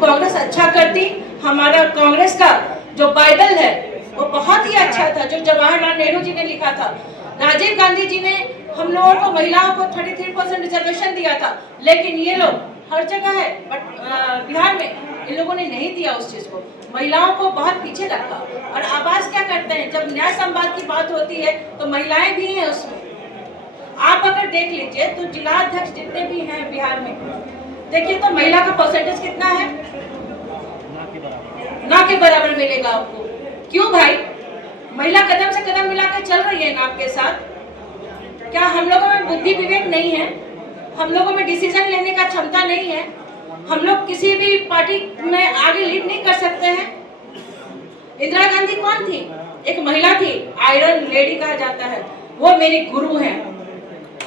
कांग्रेस अच्छा करती। हमारा कांग्रेस का जो बाइबल है वो बहुत ही अच्छा था, जो जवाहरलाल नेहरू जी ने लिखा था। राजीव गांधी जी ने हम लोगों को, महिलाओं को 33% रिजर्वेशन दिया था, लेकिन ये लोग हर जगह है, बट बिहार में इन लोगों ने नहीं दिया उस चीज को, महिलाओं को बहुत पीछे रखा। और आवाज क्या करते हैं, जब न्याय संवाद की बात होती है तो महिलाएं भी हैं उसमें। आप अगर देख लीजिए तो जिला अध्यक्ष जितने भी हैं बिहार में, देखिए तो महिला का परसेंटेज कितना है, ना के बराबर मिलेगा आपको। क्यों भाई? महिला कदम से कदम मिलाकर चल रही है ना आपके साथ। क्या हम लोगों में बुद्धि विवेक नहीं है? हम लोगों में डिसीजन लेने का क्षमता नहीं है? हम लोग किसी भी पार्टी में आगे लीड नहीं कर सकते हैं? इंदिरा गांधी कौन थी? एक महिला थी, आयरन लेडी कहा जाता है, वो मेरी गुरु है।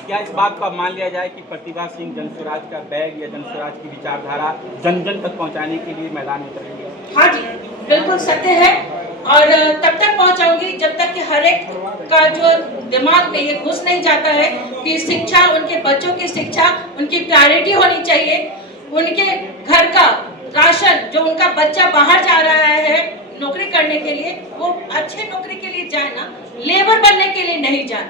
क्या इस बात को अब मान लिया जाए कि प्रतिभा सिंह जनस्वराज का बैग या जनस्वराज की विचारधारा जन जन तक पहुंचाने के लिए मैदान में उतर रही है? हाँ जी, बिल्कुल सत्य है, और तब तक पहुंचाऊंगी जब तक कि हर एक का जो दिमाग में ये घुस नहीं जाता है कि शिक्षा, उनके बच्चों की शिक्षा उनकी प्रायोरिटी होनी चाहिए। उनके घर का राशन, जो उनका बच्चा बाहर जा रहा है नौकरी करने के लिए, वो अच्छे नौकरी के लिए जाए ना, लेबर बनने के लिए नहीं जाए।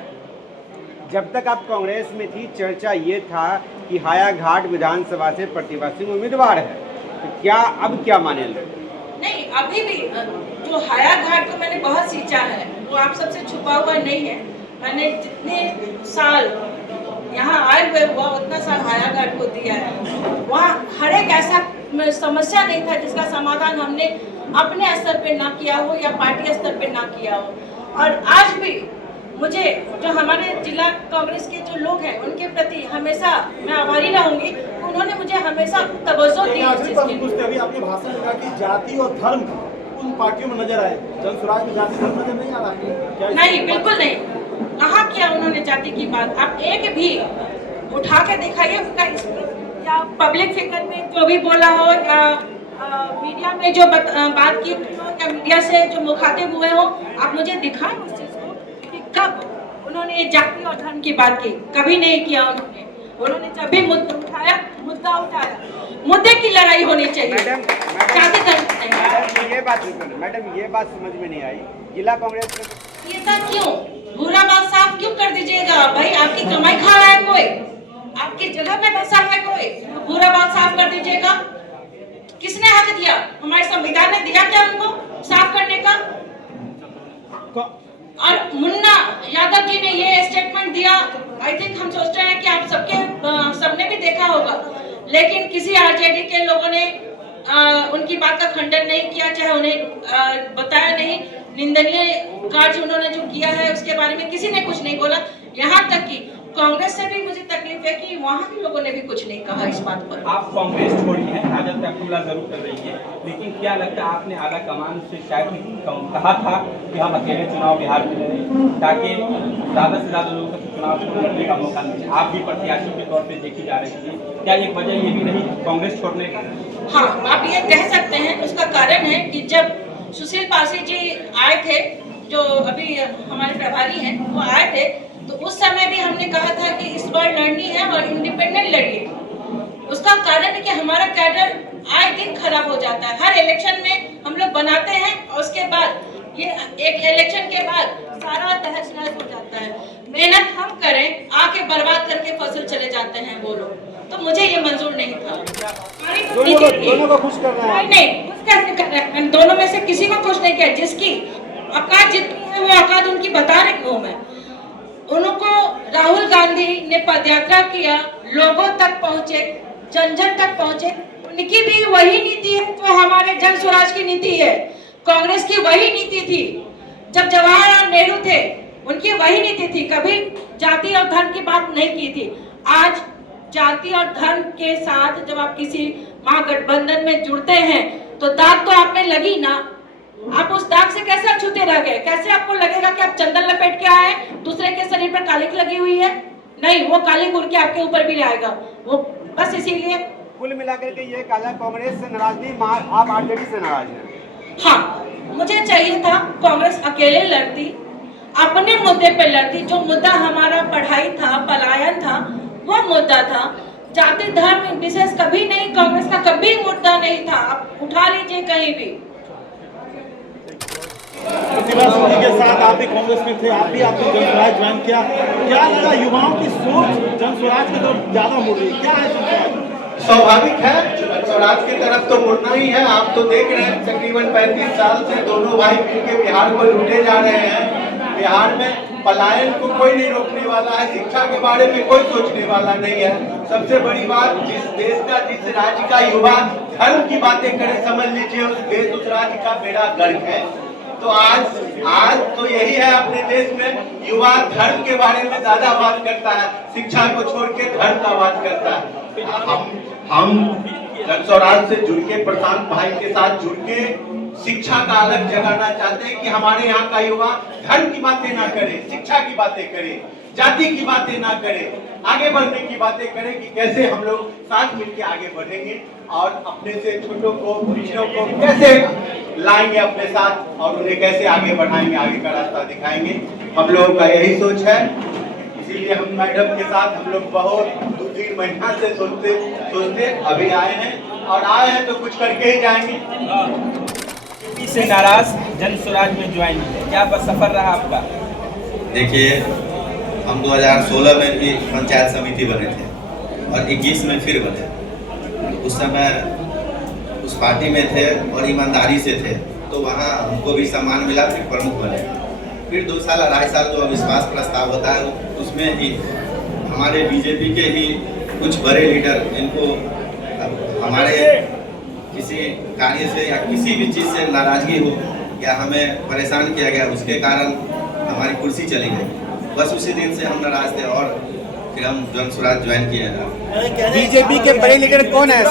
जब तक आप कांग्रेस में थी, चर्चा ये था कि हायाघाट विधानसभा से प्रतिभा सिंह उम्मीदवार है, तो क्या अब क्या माने लोग? नहीं, अभी भी जो हायाघाट को मैंने बहुत सींचा है, वो आप सबसे छुपा हुआ नहीं है। मैंने जितने साल यहाँ आए हुए हुआ उतना साल हायाघाट को दिया है। वहाँ हर एक ऐसा समस्या नहीं था जिसका समाधान हमने अपने स्तर पे ना किया हो या पार्टी स्तर पे ना किया हो। और आज भी मुझे, जो हमारे जिला कांग्रेस के जो लोग हैं, उनके प्रति हमेशा मैं आभारी रहूंगी। उन्होंने मुझे हमेशा तवज्जो दी। अभी आपके भाषण में कहा कि जाति और धर्म उन पार्टियों में नजर आए, जनस्वराज में जाति धर्म नजर नहीं आ रहा? नहीं, बिल्कुल नहीं। कहाँ किया उन्होंने जाति की बात? आप एक भी उठा के दिखाइए उसका, या पब्लिक फिगर में जो भी बोला हो, या मीडिया में जो बात की हो, या मीडिया से जो मुखातिब हुए हो, आप मुझे दिखाएं उस चीज को कि कब उन्होंने जाति और धर्म की बात की। कभी नहीं किया उन्होंने जब भी मुद्दा उठाया, मुद्दे की लड़ाई होनी चाहिए। जाति धर्म नहीं। ये बात समझ में नहीं आई। जिला कांग्रेस ये था क्यों? बुरा बात साफ क्यों कर दीजिएगा भाई? आपकी कमाई खा रहा है कोई, आपकी जगह पे बसा है कोई, तो बुरा बात साफ कर दीजिएगा। किसने हक दिया? हमारे संविधान ने दिया क्या उनको साफ करने का? और मुन्ना यादव जी ने ये स्टेटमेंट दिया, आई थिंक हम सोचते हैं कि आप सबने भी देखा होगा, लेकिन किसी आरजेडी के लोगों ने उनकी बात का खंडन नहीं किया, चाहे उन्हें बताया नहीं। निंदनीय कार्य उन्होंने जो किया है उसके बारे में किसी ने कुछ नहीं बोला। यहाँ तक कि कांग्रेस से भी मुझे तकलीफ है कि वहाँ के लोगों ने भी कुछ नहीं कहा इस बात पर। आप कांग्रेस छोड़ी है, राजद का हमला जरूर कर रही है, लेकिन क्या लगता है आपने आला कमान से शायद कहा था कि हम अकेले चुनाव बिहार में लड़ें ताकि ज्यादा से ज्यादा लोगों को चुनाव लड़ने का मौका मिले? आप भी प्रत्याशियों के तौर पर देखी जा रही थी, क्या एक वजह ये भी नहीं कांग्रेस छोड़ने का? हाँ, आप ये कह सकते हैं। उसका कारण है कि जब सुशील पासी जी आए थे, जो अभी हमारे प्रभारी हैं, वो आए थे, तो उस समय भी हमने कहा था कि इस बार लड़नी है और इंडिपेंडेंट लड़िए। उसका कारण है कि हमारा कैडर आए दिन खराब हो जाता है। हर इलेक्शन में हम लोग बनाते हैं और उसके बाद ये एक इलेक्शन के बाद सारा तहस नहस हो जाता है। मेहनत हम करें, आके बर्बाद करके फसल चले जाते हैं वो लोग, तो मुझे ये मंजूर नहीं था। दोनों को खुश कर रहे हैं? नहीं, खुश कैसे कर रहे हैं? दोनों में से किसी को खुश नहीं किया। जिसकी औकात जितनी है वो औकात उनकी बता रही हूँ मैं। उनको राहुल गांधी ने पदयात्रा किया, लोगों तक पहुंचे, जन जन तक पहुंचे। उनकी भी वही नीति है जो हमारे जन स्वराज की नीति है। कांग्रेस की वही नीति थी जब जवाहरलाल नेहरू थे, उनकी वही नीति थी। कभी जाति और धर्म की बात नहीं की थी। आज जाति और धर्म के साथ जब आप किसी महागठबंधन में जुड़ते हैं तो दाग तो आप में लगी ना। आप उस दाग से कैसे अछूते रह गए? कैसे आपको लगेगा कि आप चंदन लपेट के आए, दूसरे के शरीर पर कालिक लगी हुई है? नहीं, वो कालिक उड़ के आपके ऊपर भी आएगा। वो बस इसीलिए कुल मिलाकर के ये काला कांग्रेस से नाराज नहीं, आप आरजेडी से नाराज हैं? हाँ, मुझे चाहिए था कांग्रेस अकेले लड़ती, अपने मुद्दे पे लड़ती। जो मुद्दा हमारा पढ़ाई था, पलायन था, वो मुद्दा था। जाति धर्म विशेष कभी नहीं, कांग्रेस का कभी मुद्दा नहीं था। कहीं भी। प्रतिभा सिंह जी के साथ आप भी कांग्रेस में थे, आप भी आपने जनस्वराज ज्वाइन किया, क्या लगा युवाओं की सोच जनस्वराज की तरफ ज्यादा मुड़ रही है, क्या है जनस्वराज? स्वाभाविक है, स्वराज की तरफ तो मुड़ना ही है। आप तो देख रहे हैं तकरीबन 35 साल से दोनों भाई मिलकर बिहार को लूटे जा रहे हैं। बिहार में पलायन को कोई नहीं रोकने वाला है, शिक्षा के बारे में कोई सोचने वाला नहीं है। सबसे बड़ी बात, जिस देश का, जिस राज्य का युवा धर्म की बातें करे, समझ लीजिए उस देश, उस राज्य का बेड़ा गर्क है। तो आज तो यही है, अपने देश में युवा धर्म के बारे में ज्यादा बात करता है, शिक्षा को छोड़ के धर्म का बात करता है। हम जनस्वराज से जुड़ के, प्रशांत भाई के साथ जुड़ के शिक्षा का अलग जगाना चाहते हैं कि हमारे यहाँ का युवा धर्म की बातें ना करे, शिक्षा की बातें करे, जाति की बातें ना करे, आगे बढ़ने की बातें करें कि कैसे हम लोग साथ मिलकर आगे बढ़ेंगे और अपने से छोटों को, पिछड़ों को कैसे लाएंगे अपने साथ और उन्हें कैसे आगे बढ़ाएंगे, आगे का रास्ता दिखाएंगे। हम लोगों का यही सोच है। इसीलिए हम मैडम के साथ हम लोग बहुत 2-3 महीना से सोचते अभी आए हैं, और आए हैं तो कुछ करके ही जाएंगे। बीजेपी से नाराज जनस्वराज में ज्वाइन किया, क्या बस सफर रहा आपका? देखिए, हम 2016 में भी पंचायत समिति बने थे और 21 में फिर बने। उस समय उस पार्टी में थे और ईमानदारी से थे, तो वहाँ हमको भी सम्मान मिला, फिर प्रमुख बने। फिर 2 साल 2.5 साल जो अविश्वास प्रस्ताव होता है, उसमें ही हमारे बीजेपी के ही कुछ बड़े लीडर, जिनको हमारे किसी कार्य से या किसी भी चीज़ से नाराजगी हो या हमें परेशान किया गया, उसके कारण हमारी कुर्सी चली गई। बस उसी दिन से हम नाराज थे और फिर हम जनस्वराज ज्वाइन किए हैं। बीजेपी के बड़े लीडर कौन है?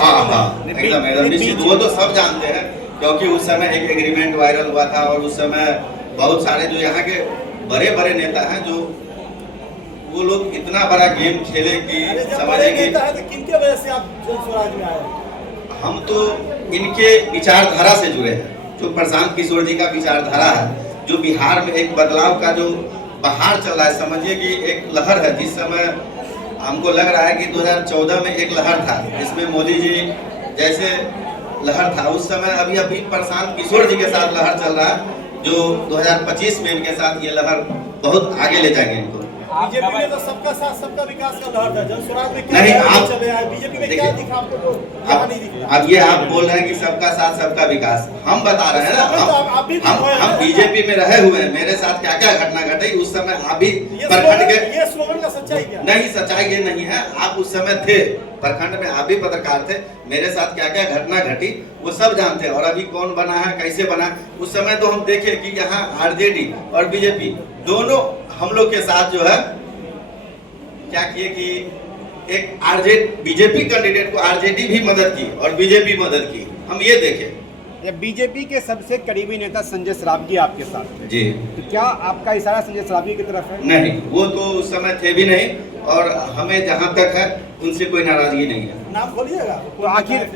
हाँ, एकदम निश्चित, वो तो सब जानते हैं, क्योंकि उस समय एक एग्रीमेंट वायरल हुआ था और उस समय बहुत सारे जो यहाँ के बड़े बड़े नेता हैं, जो वो लोग इतना बड़ा गेम खेले कि समझेंगे। किनके वजह से आप जनस्वराज में आए? हम तो इनके विचारधारा से जुड़े हैं, जो प्रशांत किशोर जी का विचारधारा है, जो बिहार में एक बदलाव का जो बहार चल रहा है, समझिए कि एक लहर है। जिस समय हमको लग रहा है कि 2014 में एक लहर था, जिसमें मोदी जी जैसे लहर था, उस समय अभी प्रशांत किशोर जी के साथ लहर चल रहा है, जो 2025 में इनके साथ ये लहर बहुत आगे ले जाएंगे इनको। बीजेपी में तो सबका साथ सबका विकास का लहर था, जनस्वराज में क्या नहीं, आप चले आए? बीजेपी में क्या दिखा आपको जो यहाँ नहीं दिखा? अब ये आप बोल रहे हैं कि सबका साथ सबका विकास, हम बता रहे हैं ना, हम बीजेपी में रहे हुए हैं, मेरे साथ क्या क्या घटना घटी उस समय आप भी प्रखंड के। ये स्लोगन का सच्चाई क्या? नहीं, सच्चाई ये नहीं है, आप उस समय थे प्रखंड में, आप भी पत्रकार थे, मेरे साथ क्या क्या घटना घटी वो सब जानते हैं। और अभी कौन बना है, कैसे बना, उस समय तो हम देखे कि यहाँ आरजेडी और बीजेपी दोनों हम लोग के साथ जो है क्या किए कि एक बीजेपी कैंडिडेट को आरजेडी भी मदद की और बीजेपी मदद की, हम ये देखे। ये बीजेपी के सबसे करीबी नेता संजय सरावगी आपके साथ थे। जी, तो क्या आपका इशारा संजय सरावगी की तरफ है? नहीं, वो तो उस समय थे भी नहीं, और हमें जहाँ तक है उनसे कोई नाराजगी नहीं है। नाम खोलिएगा तो आखिर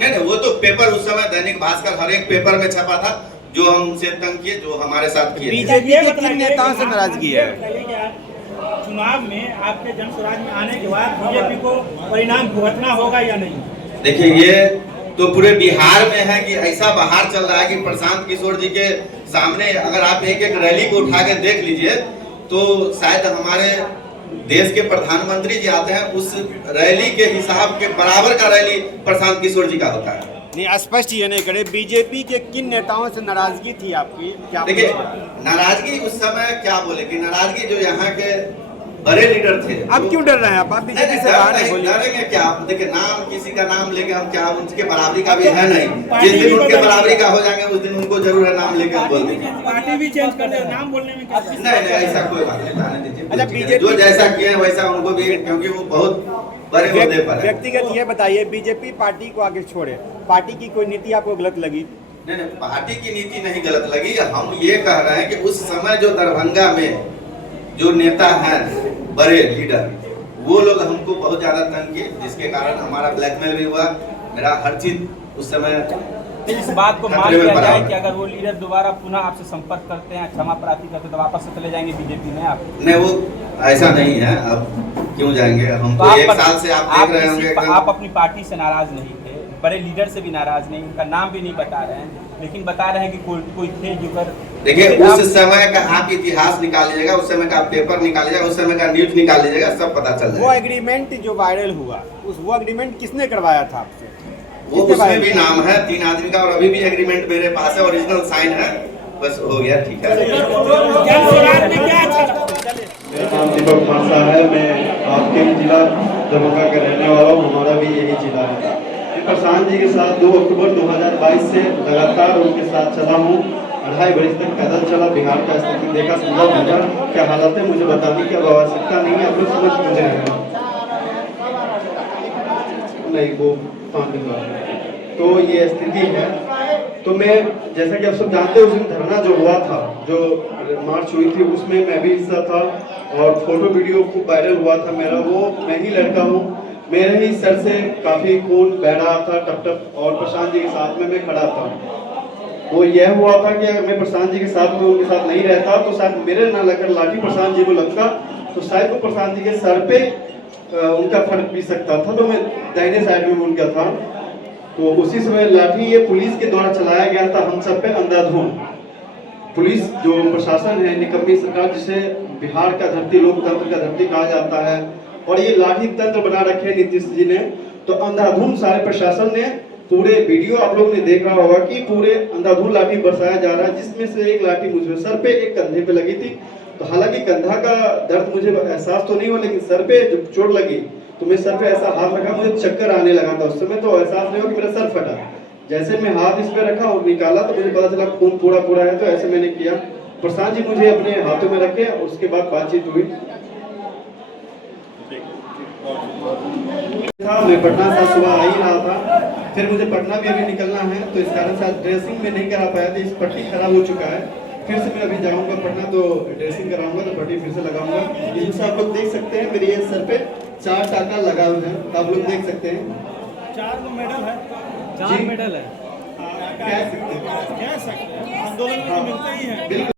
नहीं, वो तो पेपर उस समय दैनिक भास्कर हर एक पेपर में छपा था, जो हमसे तंग किए, जो हमारे साथ किए। बीजेपी के किन नेताओं से नाराजगी है? चुनाव में आपके जनस्वराज में आने के बाद बीजेपी को परिणाम भुगतना होगा या नहीं? देखिए, ये तो पूरे बिहार में है कि ऐसा बहार चल रहा है कि प्रशांत किशोर जी के सामने अगर आप एक एक रैली को उठा के देख लीजिए, तो शायद हमारे देश के प्रधानमंत्री जी आते हैं, उस रैली के हिसाब के बराबर का रैली प्रशांत किशोर जी का होता है। नहीं, स्पष्ट ये नहीं करे, बीजेपी के किन नेताओं से नाराजगी थी आपकी? क्या देखिए, नाराजगी उस समय क्या बोले कि नाराजगी जो यहाँ के बड़े लीडर थे। अब क्यों डर रहे हैं आप? बीजेपी से बाहर नहीं बोलिए। डरेंगे क्या? देखिए, नाम किसी का नाम लेके हम क्या उनके बराबरी का भी है नहीं, जिस दिन उनके बराबरी का हो जाएंगे उस दिन उनको जरूर है नाम लेके हम बोल देंगे। पार्टी भी चेंज कर दे, नाम बोलने में क्या? नहीं, ऐसा कोई बात नहीं, जाने दीजिए। अच्छा, बीजेपी जो जैसा किए हैं वैसा उनको भी, क्योंकि वो बहुत बड़े होने पर है। व्यक्तिगत ये बताइए, बीजेपी पार्टी को आगे छोड़े, पार्टी की कोई नीति आपको गलत लगी? नहीं, पार्टी की नीति नहीं गलत लगी। हम ये कह रहे हैं कि उस समय जो दरभंगा में जो नेता हैं, बड़े लीडर, वो लोग हमको बहुत ज्यादा तंग किए, जिसके कारण हमारा ब्लैकमेल भी हुआ, मेरा हर चीज उस समय। इस बात को मान लिया जाए कि अगर वो लीडर दोबारा पुनः आपसे संपर्क करते हैं, क्षमा प्रार्थी करते हैं, तो वापस से चले जाएंगे बीजेपी में आप? नहीं, वो ऐसा नहीं है। अब क्यों जाएंगे हम? तो 1 साल से आप देख रहे होंगे, आप अपनी पार्टी से नाराज नहीं थे, बड़े लीडर से भी नाराज नहीं, उनका नाम भी नहीं बता रहे हैं, लेकिन बता रहे हैं कि कोई थे जो कर। देखिए उस समय का आप इतिहास निकाल लीजिएगा, उस समय का पेपर निकाल लीजिएगा, उस समय का न्यूज निकाल लीजिएगा, सब पता चल वो जाएगा। एग्रीमेंट जो वायरल हुआ, वो एग्रीमेंट किसने करवाया था आपसे? वो उसमें भी नाम है 3 आदमी का, और अभी भी एग्रीमेंट मेरे पास है, ओरिजिनल साइन है, बस हो गया, ठीक है। जन स्वराज में क्या अच्छा लगा? मेरा नाम दीपक खासा है, मैं आपके जिला दरभंगा का रहने वाला हूँ, हमारा भी यही जिला है। मैं प्रशांत जी के साथ 2 अक्टूबर 2022 से लगातार उनके साथ चला हूँ, 2.5 बरस तक पैदल चला, बिहार का स्थिति देखा, समझा बुझा क्या हालत है, मुझे बताने की अब आवश्यकता नहीं है, अपनी समझ मुझे है नहीं वो तो ये स्थिति है। तो मैं जैसा कि आप सब जानते हैं, उस दिन धरना जो हुआ था, जो मार्च हुई थी, उसमें मैं भी हिस्सा था और फोटो वीडियो खूब वायरल हुआ था मेरा। वो मैं ही लड़का हूँ, मेरे ही सर से काफ़ी खून बह रहा था टप टप, और प्रशांत जी के साथ में मैं खड़ा था। वो यह हुआ था कि अगर मैं प्रशांत जी के साथ में उनके साथ नहीं रहता तो शायद मेरे ना लगकर लाठी प्रशांत जी को लगता, तो शायद वो प्रशांत जी के सर पे उनका फर्क भी सकता था। तो मैं दाहिने साइड में उनका था, तो उसी समय लाठी ये पुलिस के द्वारा चलाया गया था हम सब पे अंधाधुंध। पुलिस जो प्रशासन है, निकम्मी सरकार, जिसे बिहार का धरती, लोकतंत्र का धरती कहा जाता है, और ये लाठी तंत्र बना रखे नीतीश जी ने। तो अंधाधुंध सारे प्रशासन ने, पूरे वीडियो आप लोग ने देख रहा होगा कि पूरे अंधाधुंध लाठी बरसाया जा रहा है, जिसमें से एक लाठी मुझे सर पे, एक कंधे पे लगी थी। तो हालांकि कंधा का दर्द मुझे एहसास तो नहीं हुआ, लेकिन सर पे जब चोट लगी तो मैं सर पे ऐसा हाथ रखा, मुझे चक्कर आने लगा था। उस समय तो एहसास नहीं हुआ कि मेरा सर फटा। जैसे मैं हाथ इस पे रखा और निकाला तो मुझे पता चला खून पूरा पूरा है, तो ऐसे मैंने किया। प्रशांत जी मुझे अपने हाथों में रखे और उसके बाद बातचीत हुई। मैं पटना से सुबह आ ही रहा था, फिर मुझे पटना भी अभी निकलना है, तो इस कारण से ड्रेसिंग में नहीं करा पाया था, इस पट्टी खराब हो चुका है। फिर से मैं अभी जाऊंगा पटना, तो ड्रेसिंग कराऊंगा, तो पट्टी फिर से लगाऊंगा। इनसे आप लोग देख सकते हैं मेरे ये सर पे 4 टाका लगा हुआ है, आप लोग देख सकते हैं। 4 मेडल है, 4 मेडल है, कह सकते हैं आंदोलन में तो मिलता ही है।